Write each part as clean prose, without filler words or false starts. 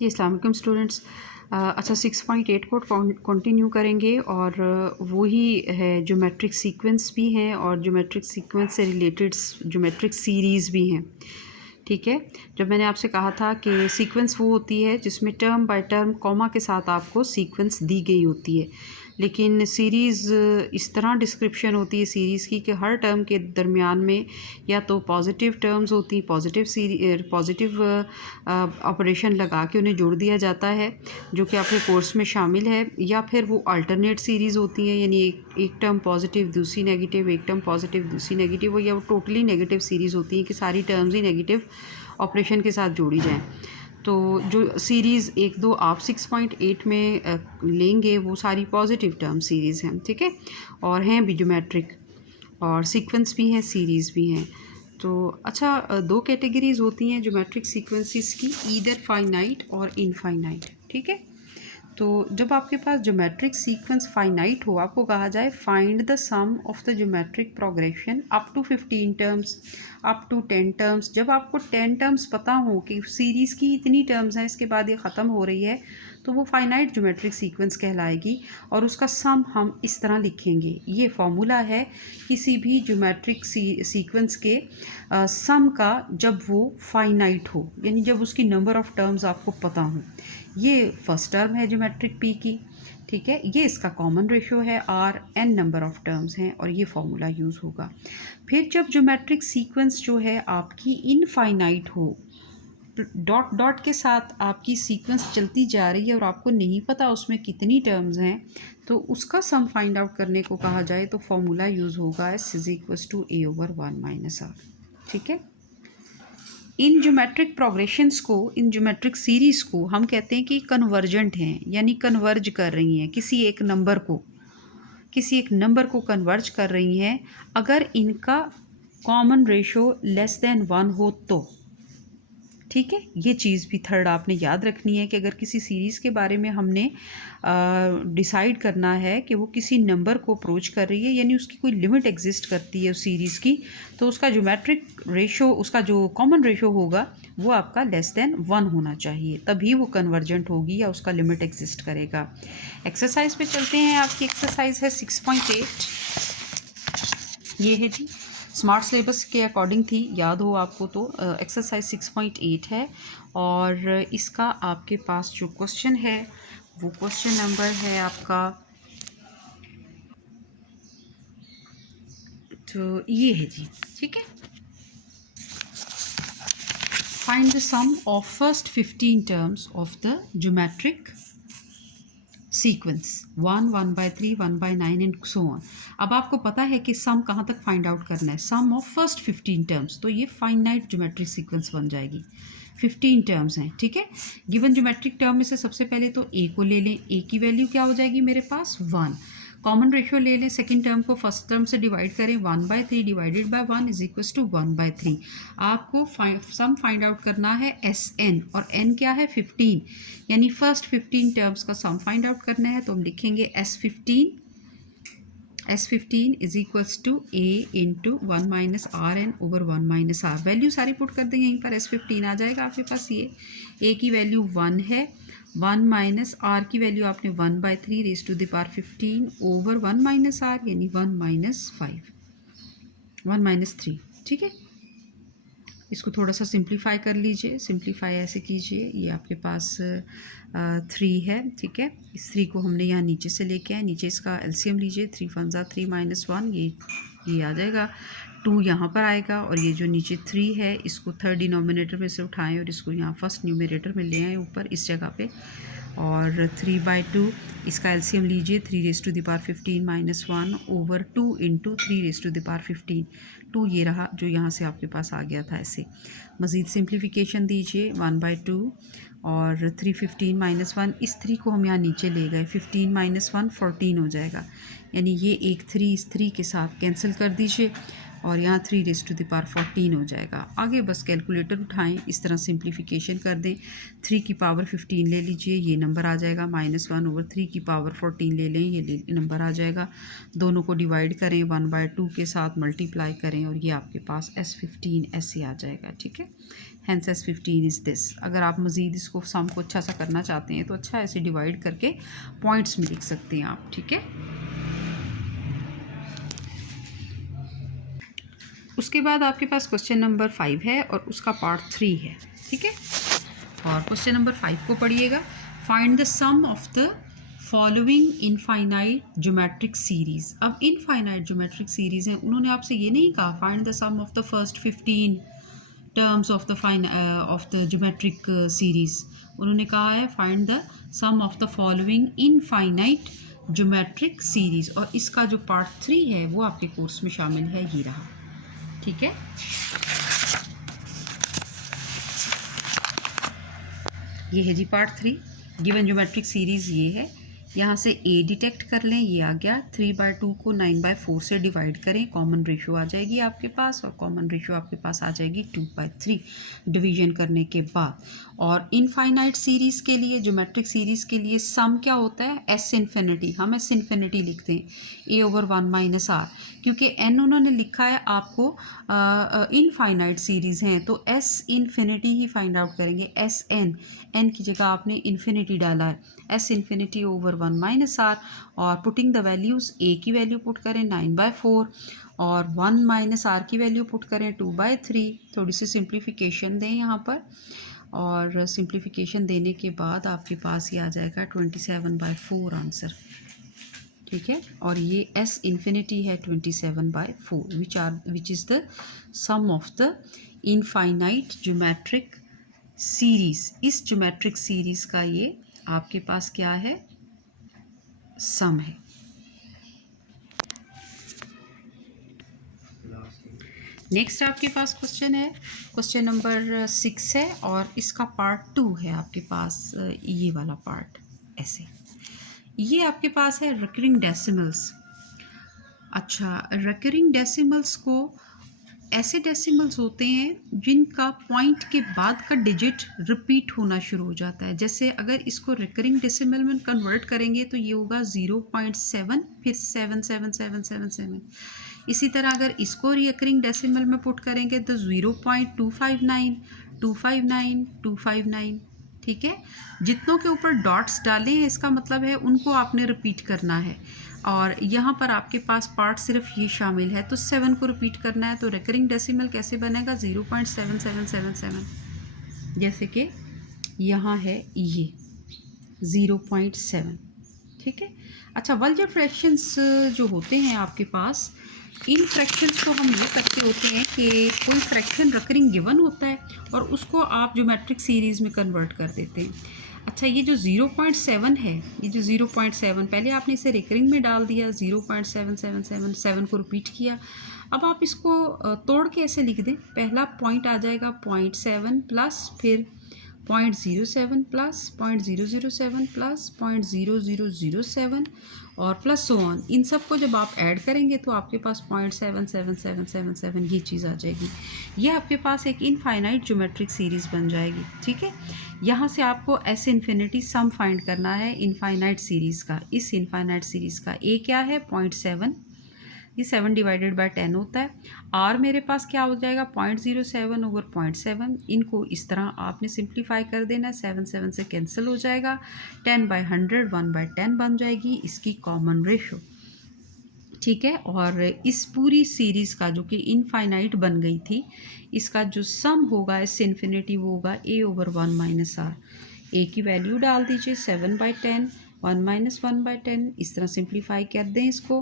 जी अस्सलाम वालेकुम स्टूडेंट्स। अच्छा 6.8 को कंटिन्यू करेंगे और वही है ज्योमेट्रिक सीक्वेंस भी हैं और ज्योमेट्रिक सीक्वेंस से रिलेटेड ज्योमेट्रिक सीरीज़ भी हैं। ठीक है, जब मैंने आपसे कहा था कि सीक्वेंस वो होती है जिसमें टर्म बाय टर्म कॉमा के साथ आपको सीक्वेंस दी गई होती है, लेकिन सीरीज़ इस तरह डिस्क्रिप्शन होती है सीरीज़ की कि हर टर्म के दरमियान में या तो पॉजिटिव टर्म्स होती, पॉजिटिव ऑपरेशन लगा के उन्हें जोड़ दिया जाता है जो कि आपके कोर्स में शामिल है, या फिर वो अल्टरनेट सीरीज़ होती हैं, यानी एक टर्म पॉजिटिव दूसरी नेगेटिव, एक टर्म पॉजिटिव दूसरी नेगेटिव, या वो टोटली नेगेटिव सीरीज़ होती हैं कि सारी टर्म्स ही नेगेटिव ऑपरेशन के साथ जोड़ी जाएँ। तो जो सीरीज़ 1-2 आप 6.8 में लेंगे वो सारी पॉजिटिव टर्म सीरीज़ हैं, ठीक है, और हैं भी ज्योमेट्रिक और सीक्वेंस भी हैं, सीरीज़ भी हैं। तो अच्छा, दो कैटेगरीज़ होती हैं ज्योमेट्रिक सीक्वेंसेस की, ईदर फाइनाइट और इनफाइनाइट, ठीक है। तो जब आपके पास ज्योमेट्रिक सीक्वेंस फाइनाइट हो, आपको कहा जाए find the sum of the geometric progression up to 15 terms, up to 10 terms. जब आपको 10 टर्म्स पता हो कि सीरीज़ की इतनी टर्म्स हैं, इसके बाद ये ख़त्म हो रही है, तो वो फाइनाइट ज्योमेट्रिक सीक्वेंस कहलाएगी और उसका सम हम इस तरह लिखेंगे। ये फॉर्मूला है किसी भी ज्योमेट्रिक सीक्वेंस के सम का जब वो फाइनाइट हो, यानी जब उसकी नंबर ऑफ़ टर्म्स आपको पता हो। ये फर्स्ट टर्म है ज्योमेट्रिक पी की, ठीक है, ये इसका कॉमन रेशो है r, n number of terms हैं और ये फॉर्मूला यूज़ होगा। फिर जब ज्योमेट्रिक सीक्वेंस जो है आपकी इनफाइनाइट हो, डॉट डॉट के साथ आपकी सीक्वेंस चलती जा रही है और आपको नहीं पता उसमें कितनी टर्म्स हैं, तो उसका सम फाइंड आउट करने को कहा जाए तो फॉर्मूला यूज़ होगा s is equals to a over 1 minus r, ठीक है। इन ज्योमेट्रिक प्रोग्रेशंस को, इन ज्योमेट्रिक सीरीज़ को हम कहते हैं कि कन्वर्जेंट हैं, यानी कन्वर्ज कर रही हैं किसी एक नंबर को, किसी एक नंबर को कन्वर्ज कर रही हैं अगर इनका कॉमन रेशो लेस देन 1 हो तो, ठीक है। ये चीज़ भी थर्ड आपने याद रखनी है कि अगर किसी सीरीज़ के बारे में हमने डिसाइड करना है कि वो किसी नंबर को अप्रोच कर रही है, यानी उसकी कोई लिमिट एग्जिस्ट करती है उस सीरीज़ की, तो उसका ज्योमेट्रिक रेशो, उसका जो कॉमन रेशो होगा वो आपका लेस देन 1 होना चाहिए, तभी वो कन्वर्जेंट होगी या उसका लिमिट एग्जिस्ट करेगा। एक्सरसाइज पे चलते हैं। आपकी एक्सरसाइज है 6.8, ये है जी, स्मार्ट सिलेबस के अकॉर्डिंग थी, याद हो आपको तो। एक्सरसाइज 6.8 है और इसका आपके पास जो क्वेश्चन है वो क्वेश्चन नंबर है आपका, तो ये है जी, ठीक है। Find the sum of first 15 terms of the geometric sequence 1, 1/3, 1/9 and so on. अब आपको पता है कि सम कहाँ तक फाइंड आउट करना है, सम ऑफ फर्स्ट 15 टर्म्स, तो ये फाइनाइट ज्योमेट्रिक सीक्वेंस बन जाएगी। 15 टर्म्स हैं, ठीक है। गिवन ज्योमेट्रिक टर्म में से सबसे पहले तो ए को ले लें, ए की वैल्यू क्या हो जाएगी मेरे पास 1। कॉमन रेशियो ले लें, सेकंड टर्म को फर्स्ट टर्म से डिवाइड करें, 1/3 divided by 1 is equals to 1/3। आपको सम फाइंड आउट करना है एस एन, और एन क्या है 15, यानी फर्स्ट 15 टर्म्स का सम फाइंड आउट करना है, तो हम लिखेंगे S15 is equals to a into 1 minus r n over 1 minus r. Value सारी पुट कर देंगे यहीं पर, S15 आ जाएगा आपके पास। ये ए की वैल्यू 1 है, 1 माइनस आर की वैल्यू आपने 1/3 raise to the power 15 over 1 minus r, यानी 1 माइनस 5, 1 माइनस 3, ठीक है। इसको थोड़ा सा सिंप्लीफाई कर लीजिए, सिंप्लीफाई ऐसे कीजिए, ये आपके पास 3 है, ठीक है। इस 3 को हमने यहाँ नीचे से लेके आए, नीचे इसका एलसीएम लीजिए, 3 × 3 - 1, ये आ जाएगा, 2 यहाँ पर आएगा, और ये जो नीचे 3 है इसको थर्ड डिनोमिनेटर में से उठाएं और इसको यहाँ फर्स्ट न्यूमरेटर में ले आएँ ऊपर इस जगह पे, और 3/2 इसका एलसीएम लीजिए, 3 raise to the power 15 - 1 over 2 into 3 raise to the power 15, 2 ये रहा जो यहाँ से आपके पास आ गया था। ऐसे मज़ीद सिंप्लीफिकेशन दीजिए, 1/2 और 3 15 - 1, इस 3 को हम यहाँ नीचे ले गए, 15 - 1 14 हो जाएगा, यानी ये एक 3 इस 3 के साथ कैंसिल कर दीजिए और यहाँ 3⁻14 हो जाएगा। आगे बस कैलकुलेटर उठाएं, इस तरह सिंप्लीफिकेशन कर दें। 3 की पावर 15 ले लीजिए, ये नंबर आ जाएगा। -1/3 की पावर 14 ले लें, ये नंबर आ जाएगा। दोनों को डिवाइड करें, 1/2 के साथ मल्टीप्लाई करें और ये आपके पास S15 ऐसे आ जाएगा। ठीक है, हैंस S15 इज़ दिस। अगर आप मज़ीद इसको सम को अच्छा सा करना चाहते हैं तो अच्छा ऐसे डिवाइड करके पॉइंट्स में लिख सकते हैं आप। ठीक है, उसके बाद आपके पास क्वेश्चन नंबर 5 है और उसका पार्ट 3 है। ठीक है, और क्वेश्चन नंबर 5 को पढ़िएगा। Find the sum of the following infinite geometric series. अब इनफाइनाइट ज्योमेट्रिक सीरीज़ हैं, उन्होंने आपसे ये नहीं कहा find the sum of the first 15 terms of the geometric series. उन्होंने कहा है find the sum of the following infinite geometric series, और इसका जो पार्ट 3 है वो आपके कोर्स में शामिल है, ये रहा। ठीक है, ये है जी पार्ट 3। गिवन ज्योमेट्रिक सीरीज़ ये है। यहाँ से a डिटेक्ट कर लें, ये आ गया। 3/2 को 9/4 से डिवाइड करें, कॉमन रेशियो आ जाएगी आपके पास, और कॉमन रेशियो आपके पास आ जाएगी 2/3 डिवीजन करने के बाद। और इनफाइनाइट सीरीज़ के लिए, ज्योमेट्रिक सीरीज़ के लिए सम क्या होता है? S infinity. हम S इन्फिनिटी लिखते हैं A/1 - R, क्योंकि n उन्होंने लिखा है आपको इनफाइनाइट सीरीज़ हैं, तो S इन्फिनिटी ही फाइंड आउट करेंगे। SN, n की जगह आपने इन्फिनिटी डाला है, S इन्फिनिटी ओवर 1 - R, और पुटिंग द वैल्यूज़, A की वैल्यू पुट करें 9/4 और 1 - R की वैल्यू पुट करें 2/3। थोड़ी सी सिंप्लीफिकेशन दें यहाँ पर, और सिंप्लीफिकेशन देने के बाद आपके पास ये आ जाएगा 27/4 आंसर। ठीक है, और ये S इन्फिनिटी है 27/4 which is the sum of the infinite geometric series. इस ज्योमेट्रिक सीरीज़ का ये आपके पास क्या है? सम है। नेक्स्ट आपके पास क्वेश्चन है, क्वेश्चन नंबर 6 है, और इसका पार्ट 2 है आपके पास। ये वाला पार्ट ऐसे, ये आपके पास है रिकरिंग डेसिमल्स। अच्छा, रिकरिंग डेसिमल्स को ऐसे डेसिमल्स होते हैं जिनका पॉइंट के बाद का डिजिट रिपीट होना शुरू हो जाता है। जैसे अगर इसको रिकरिंग डेसिमल में कन्वर्ट करेंगे तो ये होगा 0.7, फिर 77777। इसी तरह अगर इसको रिकरिंग डेसिमल में पुट करेंगे तो 0.259, 259, 259। ठीक है, जितनों के ऊपर डॉट्स डाले हैं इसका मतलब है उनको आपने रिपीट करना है, और यहाँ पर आपके पास पार्ट सिर्फ ये शामिल है, तो 7 को रिपीट करना है। तो रिकरिंग डेसिमल कैसे बनेगा? 0.7777, जैसे कि यहाँ है ये 0.7। ठीक है, अच्छा, वल्जर फ्रैक्शंस जो होते हैं आपके पास, इन फ्रैक्शंस को हम ये करते होते हैं कि कोई फ्रैक्शन रिकरिंग गिवन होता है और उसको आप ज्योमेट्रिक सीरीज़ में कन्वर्ट कर देते हैं। अच्छा, ये जो 0.7 है, ये जो 0.7 पहले आपने इसे रिकरिंग में डाल दिया, 0.777, 7 को रिपीट किया। अब आप इसको तोड़ के ऐसे लिख दें, पहला पॉइंट आ जाएगा 0.7 प्लस, फिर 0.07 प्लस 0.007 प्लस 0.0007 और प्लस सो ऑन। इन सब को जब आप ऐड करेंगे तो आपके पास 0.77777 ये चीज़ आ जाएगी। ये आपके पास एक इनफाइनाइट ज्योमेट्रिक सीरीज़ बन जाएगी। ठीक है, यहाँ से आपको S इन्फिनिटी सम फाइंड करना है इनफाइनाइट सीरीज़ का। इस इनफाइनाइट सीरीज़ का A क्या है? 0.7, ये 7 डिवाइडेड बाय 10 होता है। R मेरे पास क्या हो जाएगा? 0.07 ओवर 0.7। इनको इस तरह आपने सिंप्लीफाई कर देना, 7 से कैंसिल हो जाएगा, 10/100 1/10 बन जाएगी इसकी कॉमन रेशो। ठीक है, और इस पूरी सीरीज़ का जो कि इनफाइनाइट बन गई थी, इसका जो सम होगा इस इन्फिनिटी वो होगा A/1 - R। A की वैल्यू डाल दीजिए 7/10, 1 - 1/10, इस तरह सिंप्लीफाई कर दें इसको।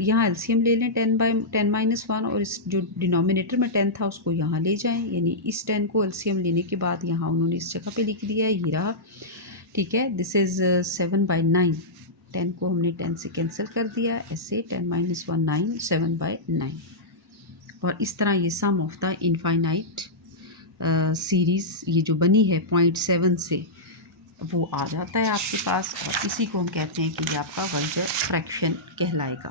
यहाँ एलसीएम ले लें 10 - 1, और इस जो डिनोमिनेटर में 10 था उसको यहाँ ले जाएं, यानी इस 10 को एलसीएम लेने के बाद यहाँ उन्होंने इस जगह पे लिख दिया है, ये रहा। ठीक है, दिस इज़ 7/9। 10 को हमने 10 से कैंसिल कर दिया, ऐसे 10 - 1 9, 7/9। और इस तरह ये सम ऑफ द इनफाइनाइट सीरीज़ ये जो बनी है 0.7 से, वो आ जाता है आपके पास, और इसी को हम कहते हैं कि ये आपका वल्जर फ्रैक्शन कहलाएगा।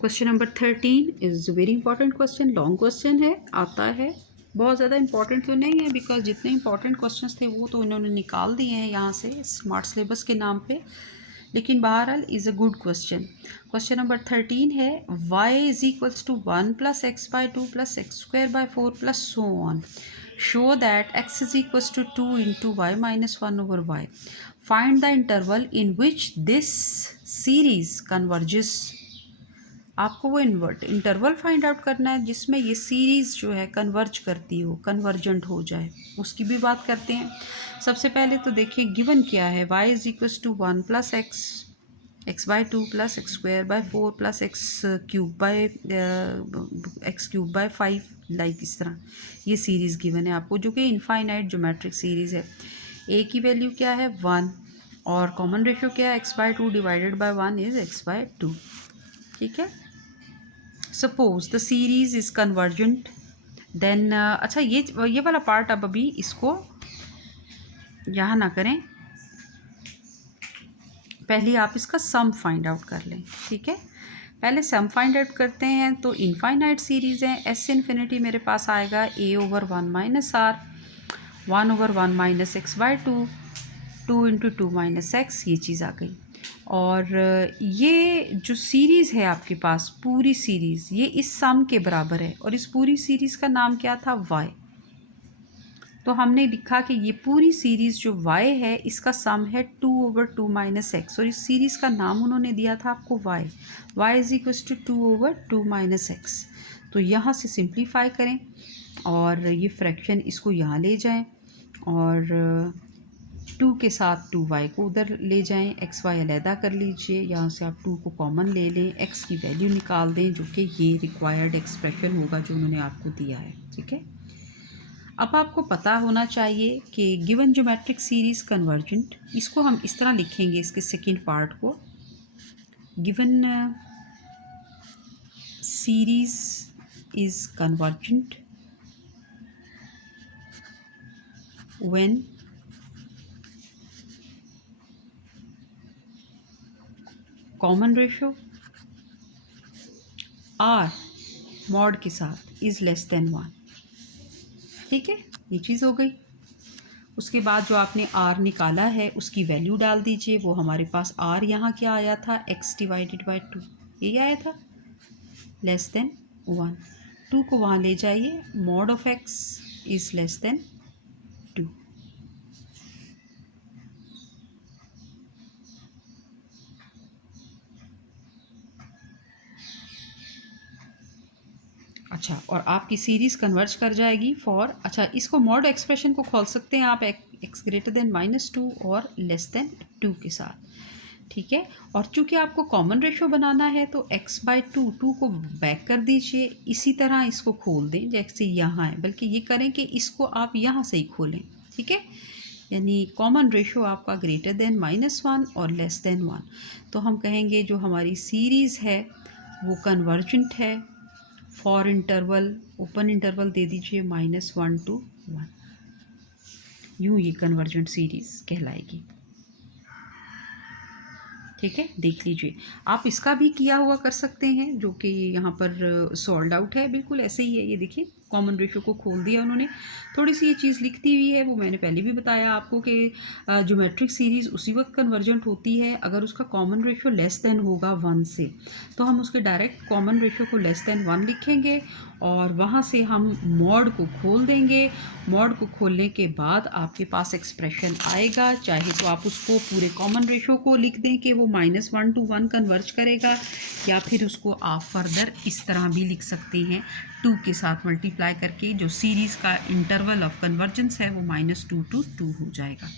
Question number 13 is very important question, long question है, आता है, बहुत ज़्यादा इंपॉर्टेंट तो नहीं है बिकॉज जितने इंपॉर्टेंट क्वेश्चंस थे वो तो इन्होंने निकाल दिए हैं यहाँ से स्मार्ट सिलेबस के नाम पे, लेकिन बहरहाल is a good question. Question number 13 है y is equals to 1 plus x by 2 plus x square by 4 plus so on, show that x is equals to 2 into y minus 1 over y, find the interval in which this series converges. आपको वो interval find out करना है जिसमें ये series जो है converge करती हो, कन्वर्जेंट हो जाए, उसकी भी बात करते हैं। सबसे पहले तो देखिए गिवन क्या है, y is equals to 1 plus x by 2 plus x square by 4 plus x cube by 5, like इस तरह ये सीरीज़ गिवन है आपको, जो कि इनफाइनाइट ज्योमेट्रिक सीरीज़ है। a की वैल्यू क्या है 1 और कॉमन रेशियो क्या है x by 2 divided by 1 is x by 2, ठीक है। Suppose the series is convergent then, अच्छा ये वाला पार्ट अब अभी इसको यहाँ ना करें, पहले आप इसका सम फाइंड आउट कर लें, ठीक है। पहले सम फाइंड आउट करते हैं। तो इनफाइनाइट सीरीज़ है, एस इन्फिनिटी मेरे पास आएगा a over 1 minus r, 1 over 1 minus x by 2, 2 into 2 minus x, ये चीज़ आ गई। और ये जो सीरीज़ है आपके पास पूरी सीरीज़ ये इस सम के बराबर है, और इस पूरी सीरीज़ का नाम क्या था y। तो हमने लिखा कि ये पूरी सीरीज़ जो y है इसका सम है 2 ओवर 2 माइनस एक्स, और इस सीरीज़ का नाम उन्होंने दिया था आपको y is equals to 2 over 2 minus x. तो यहाँ से सिंप्लीफाई करें और ये फ्रैक्शन इसको यहाँ ले जाएं और 2 के साथ 2y को उधर ले जाएं, एक्स वाई अलहदा कर लीजिए, यहाँ से आप 2 को कॉमन ले लें, x की वैल्यू निकाल दें जो कि ये रिक्वायर्ड एक्सप्रेशन होगा जो उन्होंने आपको दिया है, ठीक है। अब आपको पता होना चाहिए कि गिवन ज्योमेट्रिक सीरीज़ कन्वर्जेंट, इसको हम इस तरह लिखेंगे इसके सेकेंड पार्ट को, given series is convergent when common ratio r mod के साथ इज़ लेस देन 1, ठीक है, ये चीज़ हो गई। उसके बाद जो आपने आर निकाला है उसकी वैल्यू डाल दीजिए, वो हमारे पास आर यहाँ क्या आया था x डिवाइडेड बाई 2, यही आया था, लेस देन 1। 2 को वहाँ ले जाइए, mod of x is less than 2। अच्छा, और आपकी सीरीज़ कन्वर्ज कर जाएगी फॉर, अच्छा इसको मॉड एक्सप्रेशन को खोल सकते हैं आप x ग्रेटर देन -2 और लेस देन 2 के साथ, ठीक है। और चूंकि आपको कॉमन रेशो बनाना है तो x बाई 2 को बैक कर दीजिए, इसी तरह इसको खोल दें जैसे यहाँ है, बल्कि ये करें कि इसको आप यहाँ से ही खोलें, ठीक है। यानी कॉमन रेशो आपका ग्रेटर देन -1 और लेस देन 1, तो हम कहेंगे जो हमारी सीरीज़ है वो कन्वर्जेंट है फॉर इंटरवल, ओपन इंटरवल दे दीजिए -1 to 1, यूँ ये कन्वर्जेंट सीरीज़ कहलाएगी, ठीक है। देख लीजिए, आप इसका भी किया हुआ कर सकते हैं जो कि यहाँ पर सॉल्व आउट है, बिल्कुल ऐसे ही है। ये देखिए कॉमन रेशो को खोल दिया उन्होंने, थोड़ी सी ये चीज़ लिखती हुई है, वो मैंने पहले भी बताया आपको कि ज्योमेट्रिक सीरीज़ उसी वक्त कन्वर्जेंट होती है अगर उसका कॉमन रेशो लेस देन होगा 1 से, तो हम उसके डायरेक्ट कॉमन रेशो को लेस देन 1 लिखेंगे और वहाँ से हम मॉड को खोल देंगे। मॉड को खोलने के बाद आपके पास एक्सप्रेशन आएगा, चाहे तो आप उसको पूरे कॉमन रेशो को लिख दें कि वो -1 to 1 कन्वर्ज करेगा, या फिर उसको आप फर्दर इस तरह भी लिख सकते हैं 2 के साथ मल्टीप्लाई करके, जो सीरीज़ का इंटरवल ऑफ कन्वर्जेंस है वो -2 to 2 हो जाएगा।